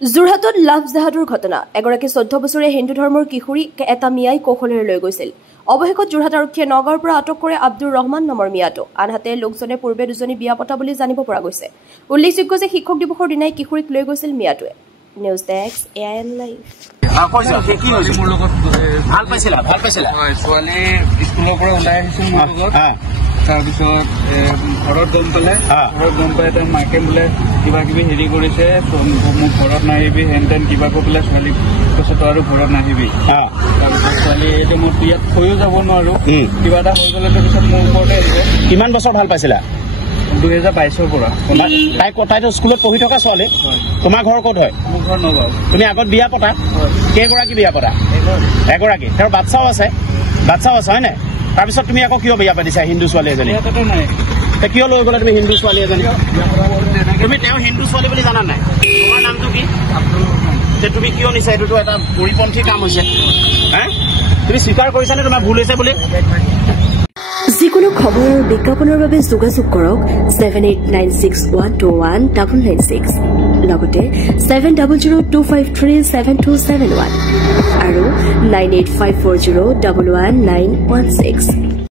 যোৰহাটত লাভ জাহাদৰ ঘটনা এগৰাকী 14 বছৰীয়া হিন্দু ধৰ্মৰ কিশোৰী এটা মিয়াই কৌশলেৰে লৈ গৈছিল অৱশেষত যোৰহাট আৰক্ষীয়ে নগাঁৱৰ পৰা আটক কৰে আব্দুৰ ৰহমান নামৰ মিয়াটো আনহাতে লোকজনে পূৰ্বে দুজনী বিয়া পতা বুলি জানিব পৰা গৈছে উল্লেখযোগ্য যে শিক্ষক দিৱসৰ দিনাই কিশোৰীক লৈ গৈছিল মিয়াটোৱে নিউজ ডেস্ক এআইএন লাইভ ভাল পাইছিলা ছোৱালী স্কুলৰ পৰা ওলাই আহিছিল মোৰ লগত তাৰপিছত ঘৰত গম পালে তাৰ মাকে বোলে কিবা কিবি হেৰি কৰিছে মোক ঘৰত নাহিবি হেন তেন কিবা কৈ পেলাই ছোৱালীক কৈছে তই আৰু ঘৰত নাহিবি তাৰপিছত ছোৱালী এতিয়া মই ইয়াত থৈও যাব নোৱাৰো কিবা এটা হৈ গ'লে পিছত মোৰ ওপৰতে আহিব। কিমান বছৰ ভাল পাইছিলা? 2022 পৰা। তাইতো স্কুলত পঢ়ি থকা ছোৱালী। তোমাৰ ঘৰ ক'ত হয়? মোৰ ঘৰ নগাঁও। তুমি আগত বিয়া পতা? কেইগৰাকী বিয়া পতা? এগৰাকী। তেওঁৰ বাচ্চাও আছে হয় নে? তাৰপিছত তুমি আকৌ কিয় বিয়া পাতিছা হিন্দু ছোৱালী এজনী? কিয় লৈ গ'লা তুমি হিন্দু ছোৱালী এজনী? তুমি তেওঁ হিন্দু ছোৱালী বুলি জানা নাই? তোমাৰ নামটো কি? তুমি কিয় নিছা? এইটোতো এটা পৰিপন্থী কাম হৈছে। তুমি স্বীকাৰ কৰিছানে তোমাৰ ভুল হৈছে বুলি? যিকোনো খবৰ বিজ্ঞাপনৰ বাবে যোগাযোগ কৰক 7896121996 লগতে 7002537271 আৰু 9854011916